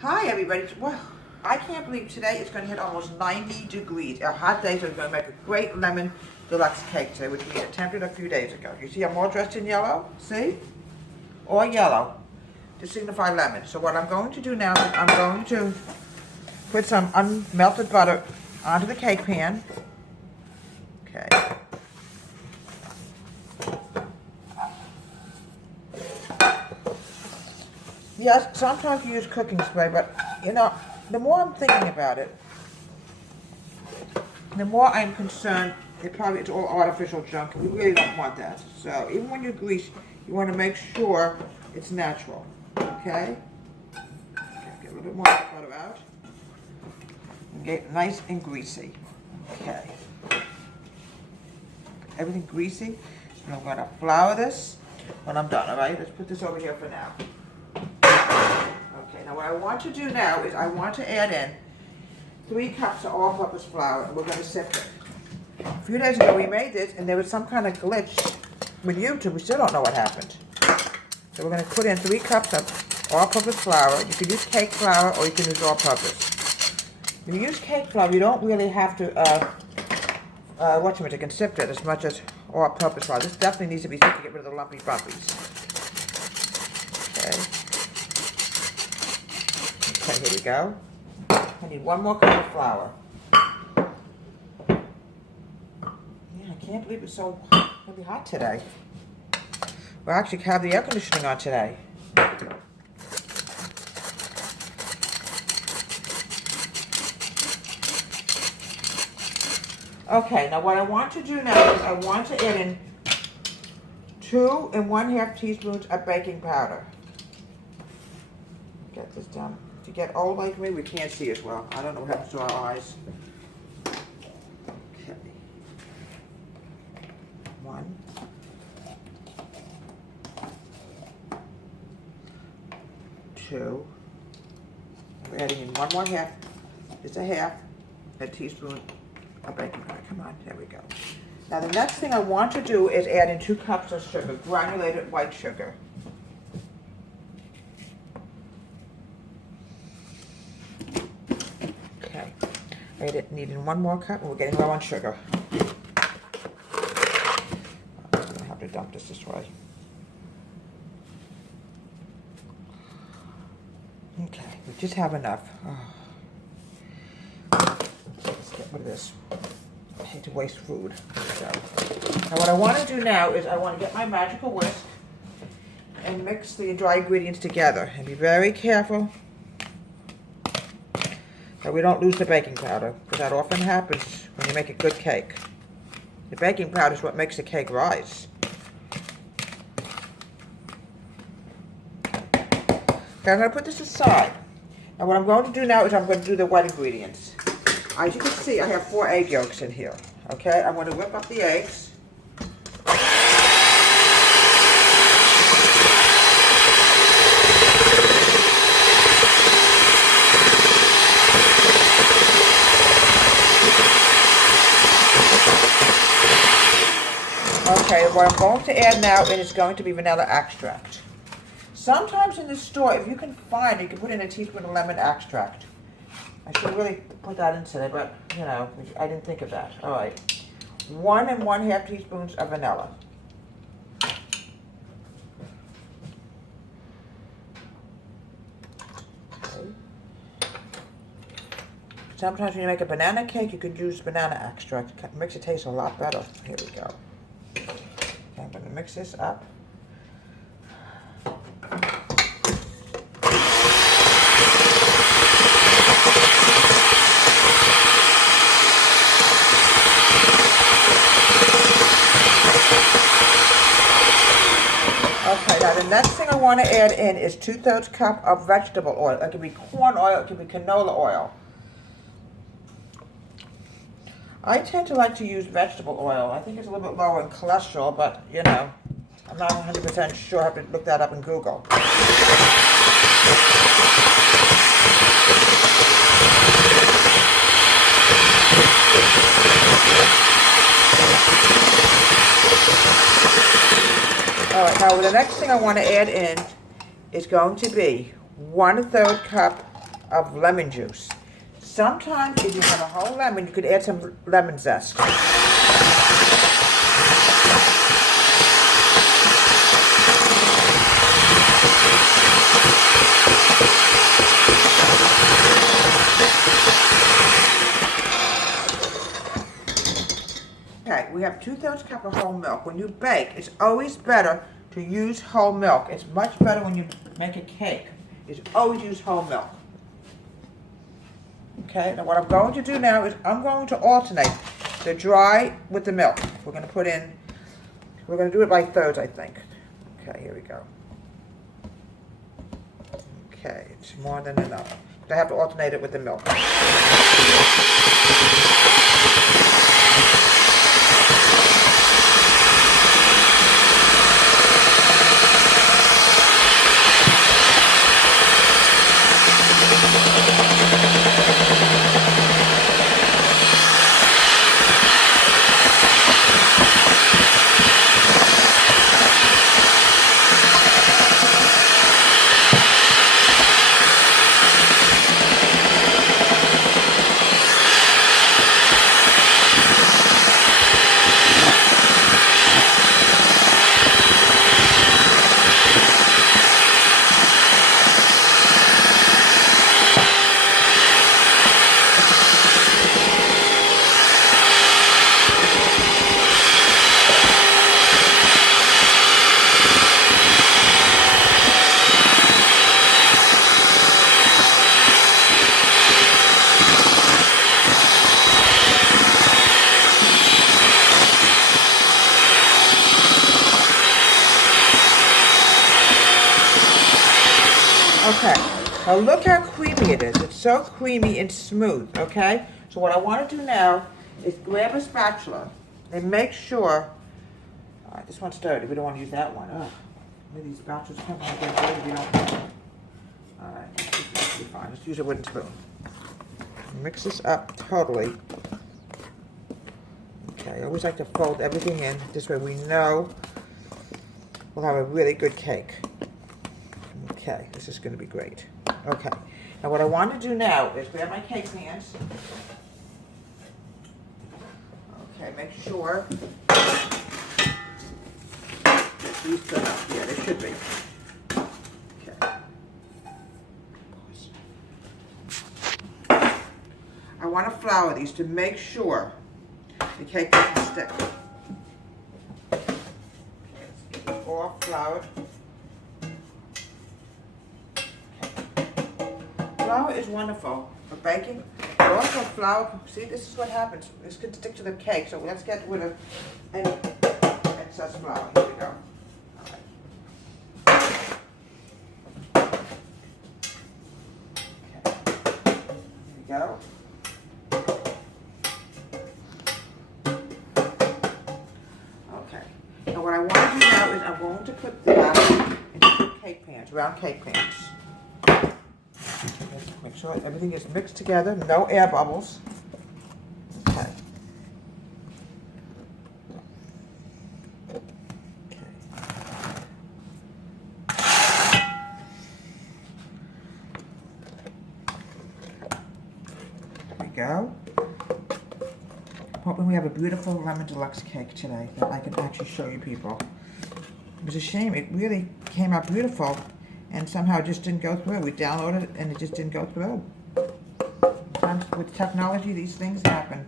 Hi everybody. Well, I can't believe today it's going to hit almost 90 degrees. A hot day, so we're going to make a great lemon deluxe cake today, which we attempted a few days ago. You see I'm all dressed in yellow? See? Or yellow to signify lemon. So what I'm going to do now is I'm going to put some unmelted butter onto the cake pan. Okay. Yes, sometimes you use cooking spray, but you know, the more I'm thinking about it, the more I'm concerned that probably it's all artificial junk, and we really don't want that. So even when you grease, you want to make sure it's natural. Okay? Get a little bit more butter out. And get it nice and greasy. Okay. Everything greasy. And I'm going to flour this when I'm done, alright? Let's put this over here for now. Okay, now what I want to do now is I want to add in 3 cups of all-purpose flour, and we're going to sift it. A few days ago we made this, and there was some kind of glitch with YouTube. We still don't know what happened. So we're going to put in 3 cups of all-purpose flour. You can use cake flour or you can use all-purpose. If you use cake flour, you don't really have to, sift it as much as all-purpose flour. This definitely needs to be sifted to get rid of the lumpy bumpies. Okay. Okay, here we go. I need 1 more cup of flour. Yeah, I can't believe it's so really hot today. We actually have the air conditioning on today. Okay, now what I want to do now is I want to add in 2 1/2 teaspoons of baking powder. Get this down. If you get old like me, we can't see as well. I don't know what happens to our eyes. Okay. 1. 2. We're adding in 1 more half, just a teaspoon of baking powder. Come on, there we go. Now the next thing I want to do is add in 2 cups of sugar, granulated white sugar. Okay, I need in 1 more cup, and we're getting low on sugar. I'm gonna have to dump this way. Okay, we just have enough. Oh. Let's get rid of this. I hate to waste food. So, now what I want to do now is I want to get my magical whisk and mix the dry ingredients together. And be very careful that we don't lose the baking powder, because that often happens when you make a good cake. The baking powder is what makes the cake rise. Okay, I'm going to put this aside. Now what I'm going to do now is I'm going to do the wet ingredients. As you can see, I have 4 egg yolks in here. Okay, I'm going to whip up the eggs. Okay, what I'm going to add now is going to be vanilla extract. Sometimes in the store, if you can find, you can put in a teaspoon of lemon extract. I should really put that in today, but, you know, I didn't think of that. All right. 1 1/2 teaspoons of vanilla. Okay. Sometimes when you make a banana cake, you could use banana extract. It makes it taste a lot better. Here we go. Okay, I'm going to mix this up. Okay, now the next thing I want to add in is 2/3 cup of vegetable oil. It can be corn oil, it can be canola oil. I tend to like to use vegetable oil. I think it's a little bit lower in cholesterol, but you know, I'm not 100% sure. I have to look that up in Google. All right, now the next thing I want to add in is going to be 1/3 cup of lemon juice. Sometimes if you have a whole lemon, you could add some lemon zest. Okay, we have 2/3 cup of whole milk. When you bake, it's always better to use whole milk. It's much better when you make a cake. Is always use whole milk. Okay, now what I'm going to do now is I'm going to alternate the dry with the milk. We're going to do it by thirds, I think. Okay, here we go. Okay, it's more than enough. I have to alternate it with the milk. Okay, now look how creamy it is. It's so creamy and smooth, okay? So what I want to do now is grab a spatula and make sure, all right, this one's dirty. We don't want to use that one. Ugh, these spatulas come out again dirty. We don't. All right, this will be fine. Let's use a wooden spoon. Mix this up totally. Okay, I always like to fold everything in. This way we know we'll have a really good cake. Okay, this is going to be great. Okay, now what I want to do now is grab my cake pans. Okay, make sure these fit up. Yeah, they should be. Okay. I want to flour these to make sure the cake doesn't stick. Okay, let's get it all floured. Flour is wonderful for baking, but also flour, see, this is what happens. This could stick to the cake, so let's get rid of any excess flour. Here we go. All right. Okay. Here we go. Okay. Now what I want to do now is I'm going to put the batter into cake pans, round cake pans. Make sure everything is mixed together, no air bubbles. Okay. There we go. Hoping we have a beautiful lemon deluxe cake today that I can actually show you people. It was a shame, it really came out beautiful. And somehow it just didn't go through. We downloaded it and it just didn't go through. Sometimes with technology, these things happen.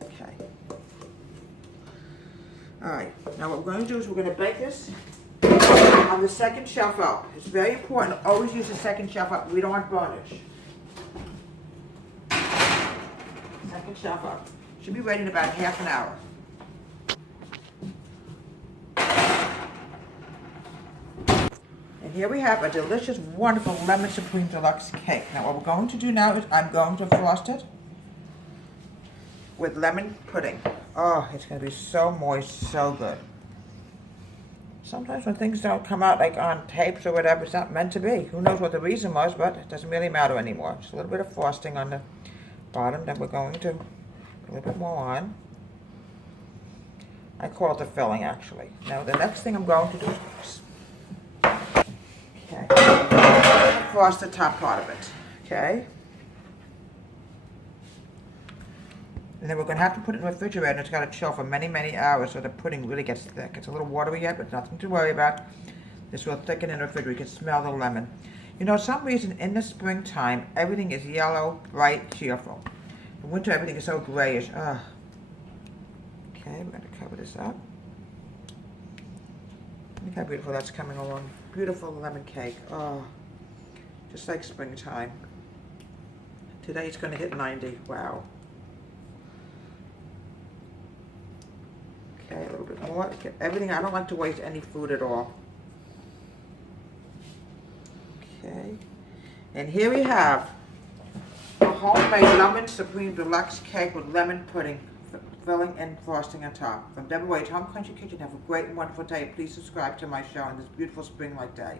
Okay. All right. Now what we're going to do is we're going to bake this on the second shelf out. It's very important to always use the second shelf out. We don't want burnish. Second shelf out. Should be ready in about half an hour. And here we have a delicious, wonderful Lemon Supreme Deluxe cake. Now what we're going to do now is I'm going to frost it with lemon pudding. Oh, it's going to be so moist, so good. Sometimes when things don't come out like on tapes or whatever, it's not meant to be. Who knows what the reason was, but it doesn't really matter anymore. Just a little bit of frosting on the bottom. Then we're going to put a little bit more on. I call it the filling, actually. Now the next thing I'm going to do is frost the top part of it, okay? And then we're gonna have to put it in the refrigerator, and it's gotta chill for many, many hours so the pudding really gets thick. It's a little watery yet, but nothing to worry about. This will thicken in the refrigerator. You can smell the lemon. You know, some reason in the springtime, everything is yellow, bright, cheerful. In winter, everything is so grayish. Ugh. Okay, we're gonna cover this up. Look how beautiful that's coming along. Beautiful lemon cake. Oh, just like springtime. Today it's gonna hit 90. Wow. Okay, a little bit more. Get everything. I don't like to waste any food at all. Okay. And here we have a homemade lemon supreme deluxe cake with lemon pudding, filling and frosting on top. From Deborah Wade's Home Country Kitchen. Have a great and wonderful day. Please subscribe to my show on this beautiful spring-like day.